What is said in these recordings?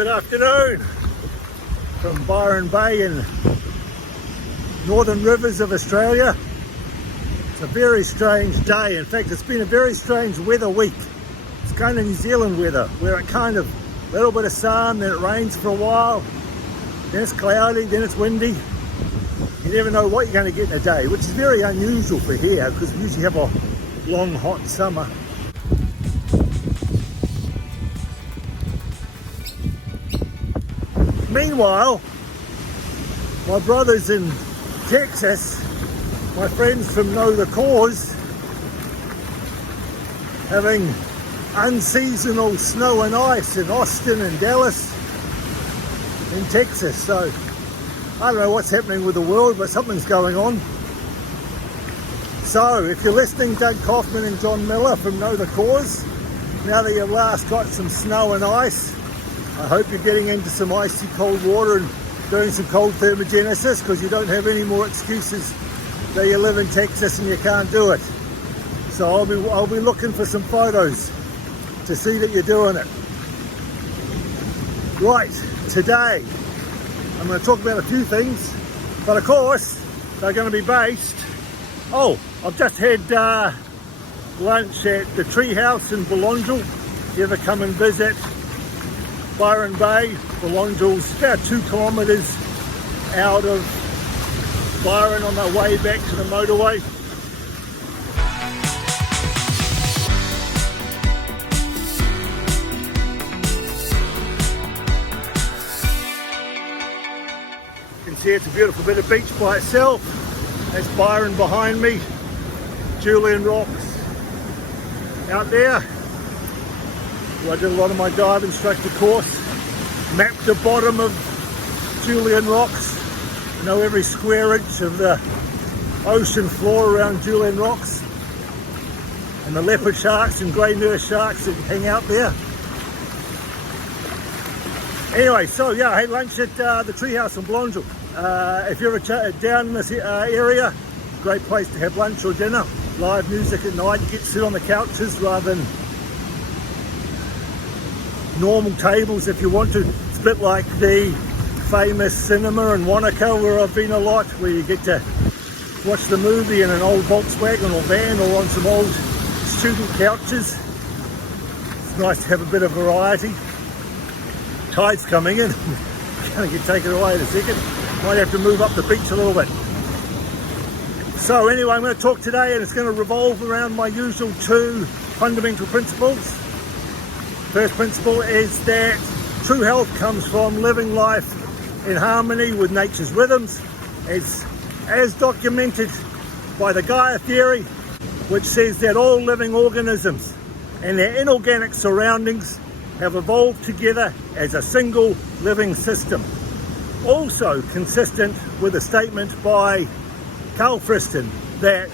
Good afternoon from Byron Bay in Northern Rivers of Australia. It's a very strange day. In fact, it's been a very strange weather week. It's kind of New Zealand weather, where it kind of a little bit of sun, then it rains for a while, then it's cloudy, then it's windy. You never know what you're going to get in a day, which is very unusual for here because we usually have a long hot summer. Meanwhile, my brothers in Texas, my friends from Know the Cause, having unseasonal snow and ice in Austin and Dallas in Texas. So I don't know what's happening with the world, but something's going on. So if you're listening, Doug Kaufman and John Miller from Know the Cause, now that you've last got some snow and ice, I hope you're getting into some icy cold water and doing some cold thermogenesis, because you don't have any more excuses that you live in Texas and you can't do it. So I'll be looking for some photos to see that you're doing it. Right, today I'm going to talk about a few things, but of course they're going to be based. I've just had lunch at the Treehouse in Belongil. If you ever come and visit Byron Bay, Belongil's about 2 kilometres out of Byron on the way back to the motorway. You can see it's a beautiful bit of beach by itself. That's Byron behind me, Julian Rocks out there. I did a lot of my dive instructor course, mapped the bottom of Julian Rocks, know every square inch of the ocean floor around Julian Rocks, and the leopard sharks and grey nurse sharks that hang out there. Anyway, so yeah, I had lunch at the Treehouse in Belongil. If you're ever down in this area, great place to have lunch or dinner. Live music at night, you get to sit on the couches rather than normal tables if you want to. It's a bit like the famous cinema in Wanaka where I've been a lot, where you get to watch the movie in an old Volkswagen or van or on some old student couches. It's nice to have a bit of variety. Tide's coming in. Gonna get taken away in a second. Might have to move up the beach a little bit. So anyway, I'm going to talk today, and it's going to revolve around my usual 2 fundamental principles. First principle is that true health comes from living life in harmony with nature's rhythms, as documented by the Gaia theory, which says that all living organisms and their inorganic surroundings have evolved together as a single living system. Also consistent with a statement by Carl Friston that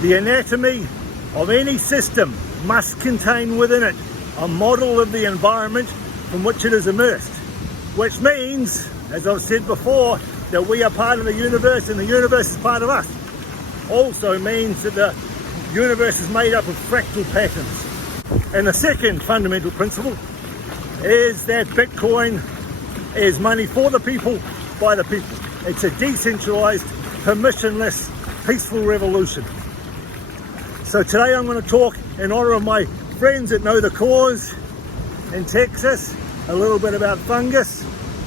the anatomy of any system must contain within it a model of the environment from which it is immersed, which means, as I've said before, that we are part of the universe and the universe is part of us. Also means that the universe is made up of fractal patterns. And the second fundamental principle is that Bitcoin is money for the people, by the people. It's a decentralized, permissionless, peaceful revolution. So today I'm going to talk in honor of my friends that Know the Cause in Texas, a little bit about fungus,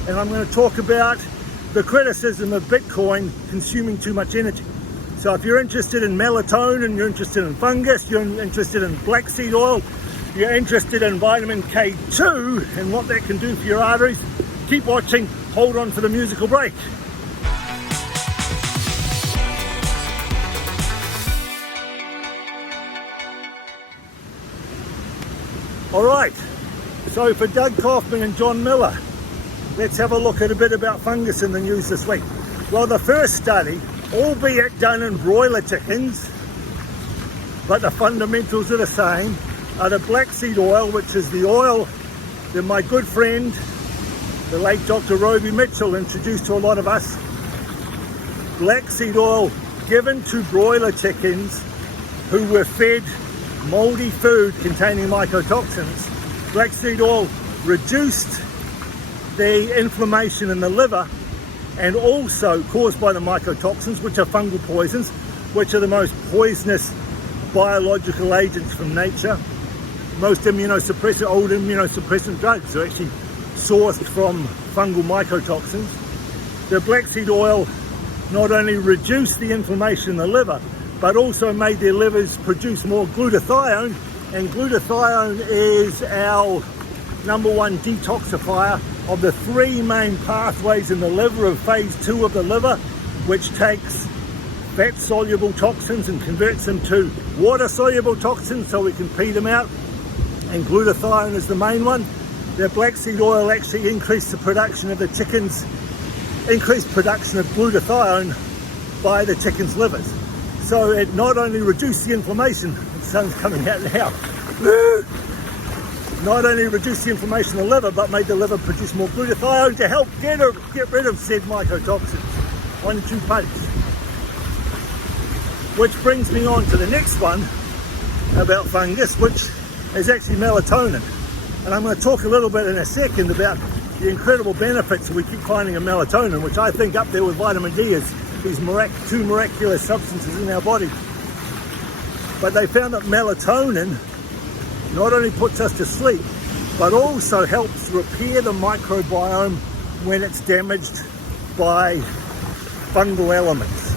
and I'm going to talk about the criticism of Bitcoin consuming too much energy. So if you're interested in melatonin, you're interested in fungus, you're interested in black seed oil, you're interested in vitamin K2 and what that can do for your arteries, keep watching, hold on for the musical break. Alright, so for Doug Kaufman and John Miller, let's have a look at a bit about fungus in the news this week. Well, the first study, albeit done in broiler chickens, but the fundamentals are the same, are the black seed oil, which is the oil that my good friend, the late Dr. Roby Mitchell, introduced to a lot of us. Black seed oil given to broiler chickens who were fed moldy food containing mycotoxins. Black seed oil reduced the inflammation in the liver, and also caused by the mycotoxins, which are fungal poisons, which are the most poisonous biological agents from nature. Most old immunosuppressant drugs are actually sourced from fungal mycotoxins. The black seed oil not only reduced the inflammation in the liver, but also made their livers produce more glutathione, and glutathione is our number one detoxifier of the three main pathways in the liver of phase 2 of the liver, which takes fat-soluble toxins and converts them to water-soluble toxins so we can pee them out, and glutathione is the main one. The black seed oil actually increased the production of increased production of glutathione by the chickens' livers. So it not only reduced the inflammation, the sun's coming out now, not only reduced the inflammation in the liver, but made the liver produce more glutathione to help get rid of said mycotoxins. 1-2 punch. Which brings me on to the next one about fungus, which is actually melatonin. And I'm going to talk a little bit in a second about the incredible benefits we keep finding in melatonin, which I think up there with vitamin D is these two miraculous substances in our body. But they found that melatonin not only puts us to sleep, but also helps repair the microbiome when it's damaged by fungal elements.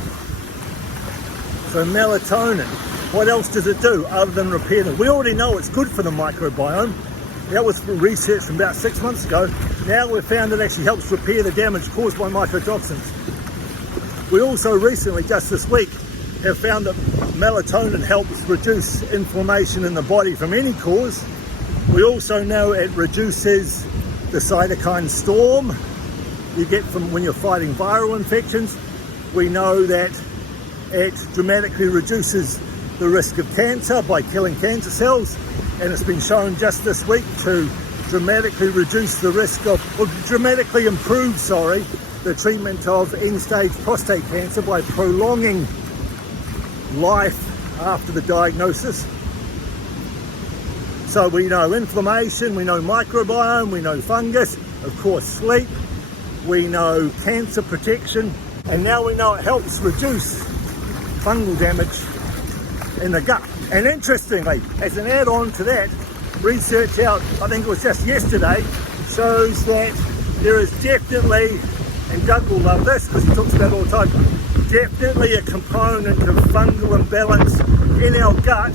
So melatonin, what else does it do other than repair them? We already know it's good for the microbiome. That was research from about 6 months ago. Now we've found it actually helps repair the damage caused by mycotoxins. We also recently, just this week, have found that melatonin helps reduce inflammation in the body from any cause. We also know it reduces the cytokine storm you get from when you're fighting viral infections. We know that it dramatically reduces the risk of cancer by killing cancer cells, and it's been shown just this week to dramatically reduce the risk of, or dramatically improve, the treatment of end-stage prostate cancer by prolonging life after the diagnosis. So we know inflammation, we know microbiome, we know fungus, of course sleep, we know cancer protection, and now we know it helps reduce fungal damage in the gut. And interestingly, as an add-on to that, research out, I think it was just yesterday, shows that there is definitely, and Doug will love this because he talks about it all the time, definitely a component of fungal imbalance in our gut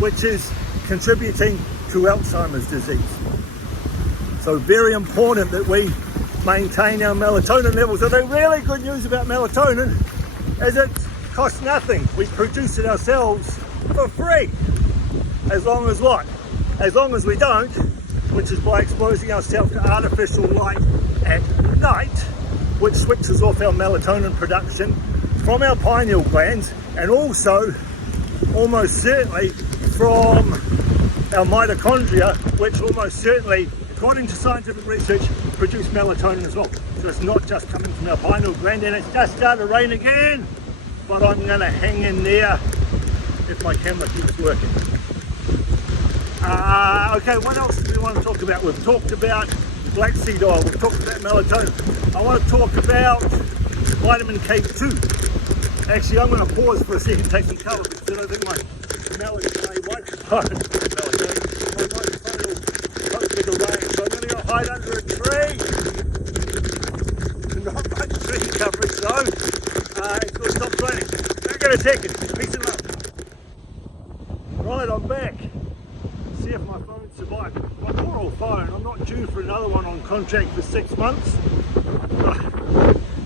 which is contributing to Alzheimer's disease. So very important that we maintain our melatonin levels. And the really good news about melatonin is it costs nothing. We produce it ourselves for free. As long as what? As long as we don't, which is by exposing ourselves to artificial light at night, which switches off our melatonin production from our pineal glands, and also almost certainly from our mitochondria, which almost certainly, according to scientific research, produce melatonin as well. So it's not just coming from our pineal gland. And it's just started to rain again, but I'm going to hang in there if my camera keeps working. Okay, what else do we want to talk about? We've talked about black seed oil, we've talked about melatonin. I want to talk about vitamin K2. Actually, I'm going to pause for a second and take some cover because I don't think my microphone will hopefully the rain. So I'm going to go hide under a tree. Not much tree coverage though. Until it stops raining. Back in a second. Peace and love. Right, I'm back. See if my phone survived. My poor old phone, I'm not due for another one on contract for 6 months.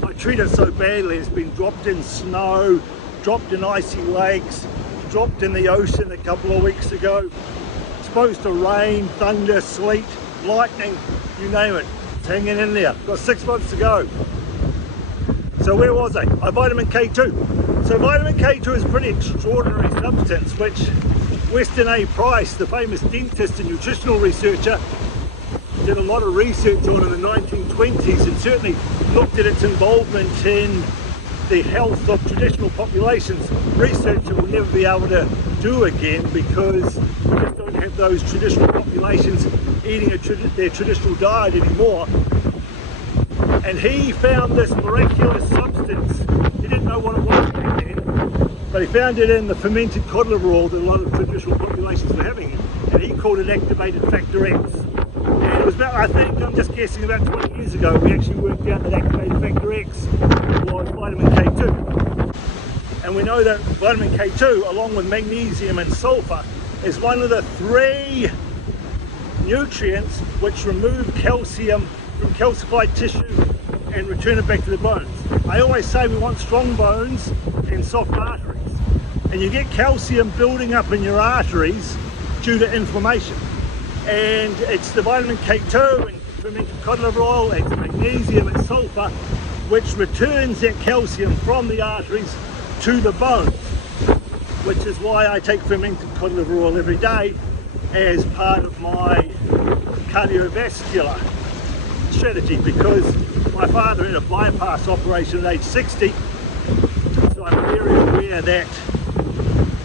I treat it so badly. It's been dropped in snow, dropped in icy lakes, dropped in the ocean a couple of weeks ago. It's supposed to rain, thunder, sleet, lightning, you name it. It's hanging in there. Got 6 months to go. So where was I? Vitamin K2. So vitamin K2 is a pretty extraordinary substance which Weston A. Price, the famous dentist and nutritional researcher, did a lot of research on in the 1920s and certainly looked at its involvement in the health of traditional populations. Research that we'll never be able to do again because we just don't have those traditional populations eating their traditional diet anymore. And he found this miraculous substance. He didn't know what it was back then, but he found it in the fermented cod liver oil that a lot of traditional populations were having, and he called it activated factor X. And it was about, I think, I'm just guessing, about 20 years ago, we actually worked out that activated factor X was vitamin K2. And we know that vitamin K2, along with magnesium and sulfur, is one of the 3 nutrients which remove calcium from calcified tissue and return it back to the bones. I always say we want strong bones and soft arteries, and you get calcium building up in your arteries due to inflammation, and it's the vitamin K2 and fermented cod liver oil and magnesium and sulfur which returns that calcium from the arteries to the bones, which is why I take fermented cod liver oil every day as part of my cardiovascular strategy, because my father had a bypass operation at age 60, so I'm very aware that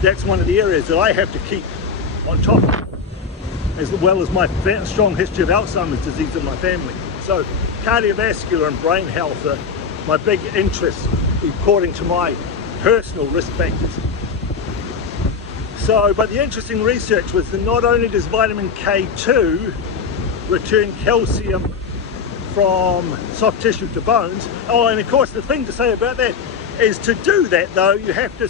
that's one of the areas that I have to keep on top of, as well as my strong history of Alzheimer's disease in my family. So cardiovascular and brain health are my big interests according to my personal risk factors. So, but the interesting research was that not only does vitamin K2 return calcium from soft tissue to bones, oh, and of course the thing to say about that is, to do that though, you have to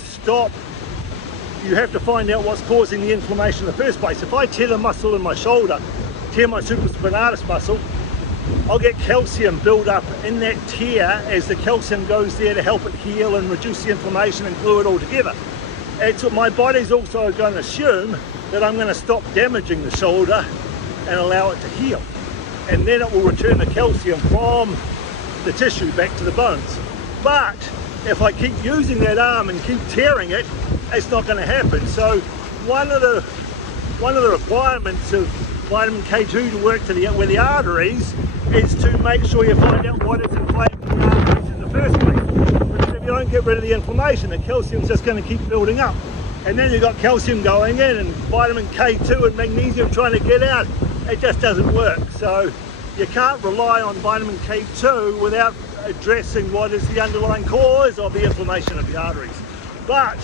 find out what's causing the inflammation in the first place. If I tear the muscle in my shoulder, tear my supraspinatus muscle, I'll get calcium build up in that tear as the calcium goes there to help it heal and reduce the inflammation and glue it all together. It's what my body's also going to assume, that I'm going to stop damaging the shoulder and allow it to heal, and then it will return the calcium from the tissue back to the bones. But if I keep using that arm and keep tearing it, it's not going to happen. So one of the requirements of vitamin K2 to work with the arteries is to make sure you find out what is inflaming the arteries in the first place. Because if you don't get rid of the inflammation, the calcium's just going to keep building up, and then you've got calcium going in and vitamin K2 and magnesium trying to get out. It just doesn't work. So you can't rely on vitamin K2 without addressing what is the underlying cause of the inflammation of the arteries. But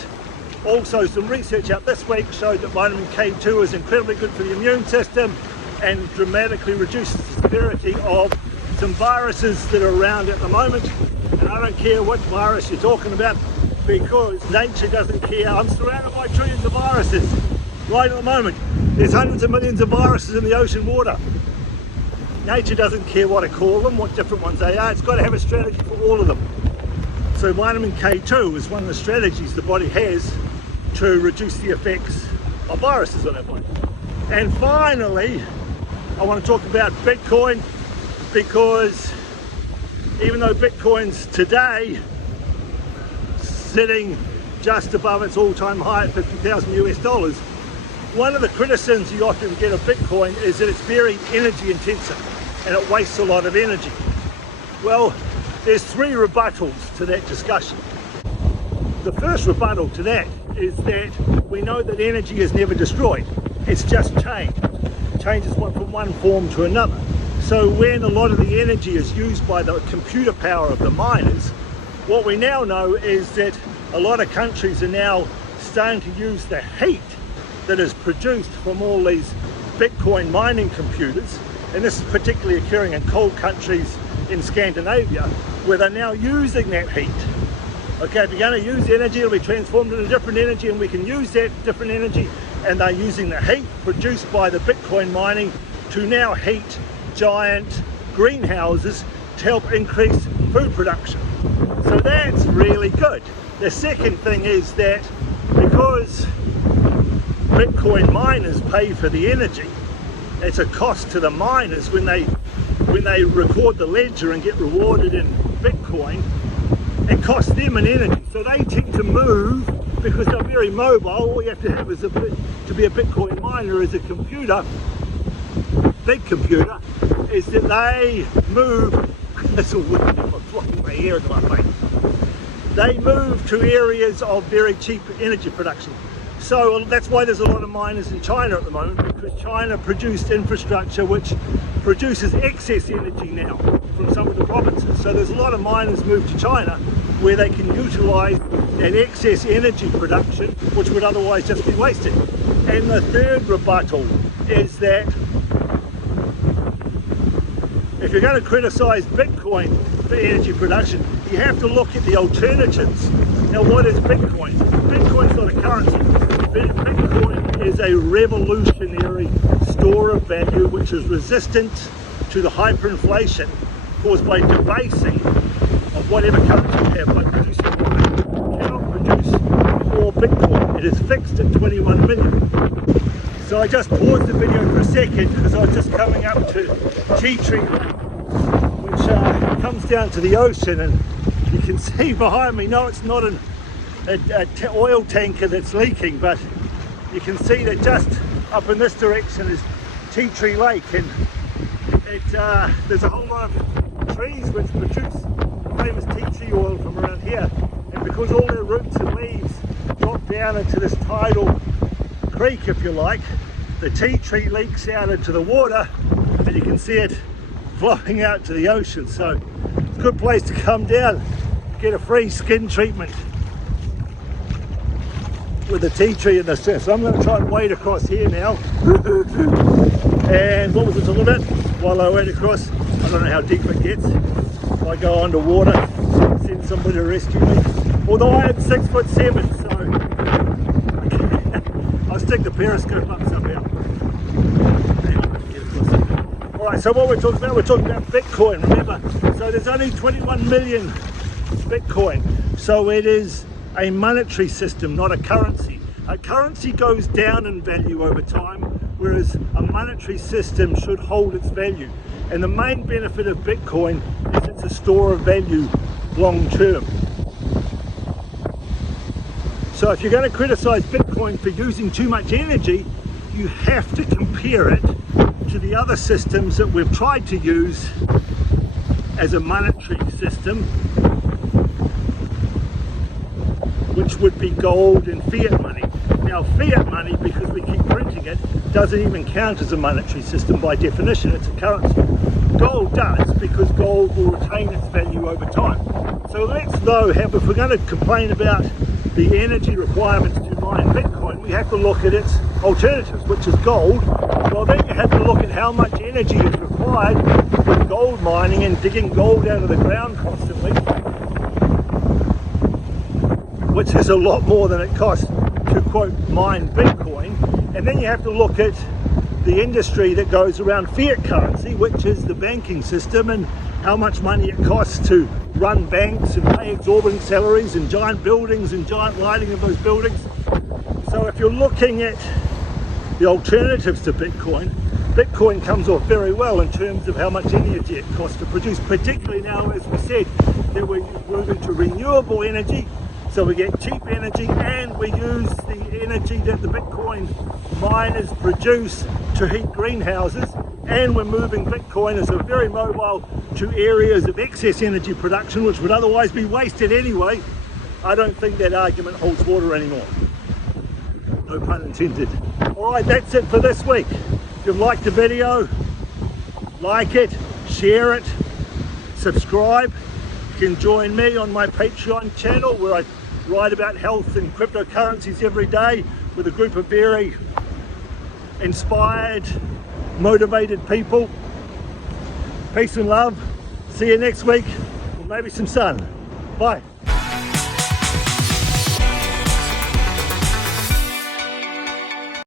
also some research out this week showed that vitamin K2 is incredibly good for the immune system and dramatically reduces the severity of some viruses that are around at the moment. And I don't care what virus you're talking about, because nature doesn't care. I'm surrounded by trillions of viruses right at the moment. There's hundreds of millions of viruses in the ocean water. Nature doesn't care what I call them, what different ones they are. It's got to have a strategy for all of them. So vitamin K2 is one of the strategies the body has to reduce the effects of viruses on our body. And finally, I want to talk about Bitcoin, because even though Bitcoin's today sitting just above its all-time high at 50,000 US dollars, one of the criticisms you often get of Bitcoin is that it's very energy intensive and it wastes a lot of energy. Well, there's 3 rebuttals to that discussion. The first rebuttal to that is that we know that energy is never destroyed. It's just changed. It changes from one form to another. So when a lot of the energy is used by the computer power of the miners, what we now know is that a lot of countries are now starting to use the heat that is produced from all these Bitcoin mining computers, and this is particularly occurring in cold countries in Scandinavia, where they're now using that heat. Okay, if you're going to use energy, it'll be transformed into different energy, and we can use that different energy, and they're using the heat produced by the Bitcoin mining to now heat giant greenhouses to help increase food production. So that's really good. The second thing is that because Bitcoin miners pay for the energy, it's a cost to the miners when they record the ledger and get rewarded in Bitcoin. It costs them an energy, so they tend to move because they're very mobile. All you have to have is to be a Bitcoin miner is a computer, big computer, is that they move. That's all weird. I'm blocking my hair into my face. They move to areas of very cheap energy production. so that's why there's a lot of miners in China at the moment, because China produced infrastructure which produces excess energy now from some of the provinces. So there's a lot of miners moved to China where they can utilize that excess energy production which would otherwise just be wasted. And the third rebuttal is that if you're going to criticize Bitcoin for energy production, you have to look at the alternatives. Now, what is Bitcoin? Bitcoin's not a currency. Bitcoin is a revolutionary store of value which is resistant to the hyperinflation caused by debasing of whatever currency you have by producing more. You cannot produce more Bitcoin. It is fixed at 21 million. So I just paused the video for a second because I was just coming up to Tea Tree Lake, which comes down to the ocean, and you can see behind me, no, it's not an oil tanker that's leaking, but you can see that just up in this direction is Tea Tree Lake, and there's a whole lot of trees which produce famous tea tree oil from around here, and because all their roots and leaves drop down into this tidal creek, if you like, the tea tree leaks out into the water, and you can see it flowing out to the ocean. So it's a good place to come down, get a free skin treatment with the tea tree in the center. So I'm going to try and wade across here now. And what was it a little bit while I wade across? I don't know how deep it gets. If I go underwater, send somebody to rescue me. Although I am 6'7", so I'll stick the periscope up somehow. Alright, so what we're talking about Bitcoin, remember. So there's only 21 million Bitcoin. So it is a monetary system, not a currency. A currency goes down in value over time, whereas a monetary system should hold its value. And the main benefit of Bitcoin is it's a store of value long term. So if you're going to criticize Bitcoin for using too much energy, you have to compare it to the other systems that we've tried to use as a monetary system, which would be gold and fiat money. Now, fiat money, because we keep printing it, doesn't even count as a monetary system by definition. It's a currency. Gold does, because gold will retain its value over time. So let's though have, if we're going to complain about the energy requirements to mine Bitcoin, we have to look at its alternatives, which is gold. Well, then you have to look at how much energy is required with gold mining and digging gold out of the ground constantly, which is a lot more than it costs to, quote, mine Bitcoin. And then you have to look at the industry that goes around fiat currency, which is the banking system, and how much money it costs to run banks and pay exorbitant salaries and giant buildings and giant lighting of those buildings. So if you're looking at the alternatives to Bitcoin, Bitcoin comes off very well in terms of how much energy it costs to produce, particularly now, as we said, that we're moving to renewable energy. So we get cheap energy, and we use the energy that the Bitcoin miners produce to heat greenhouses, and we're moving Bitcoin as a very mobile to areas of excess energy production which would otherwise be wasted anyway. I don't think that argument holds water anymore. No pun intended. Alright, that's it for this week. If you've liked the video, like it, share it, subscribe. You can join me on my Patreon channel where I write about health and cryptocurrencies every day with a group of very inspired, motivated people. Peace and love. See you next week, or maybe some sun. Bye.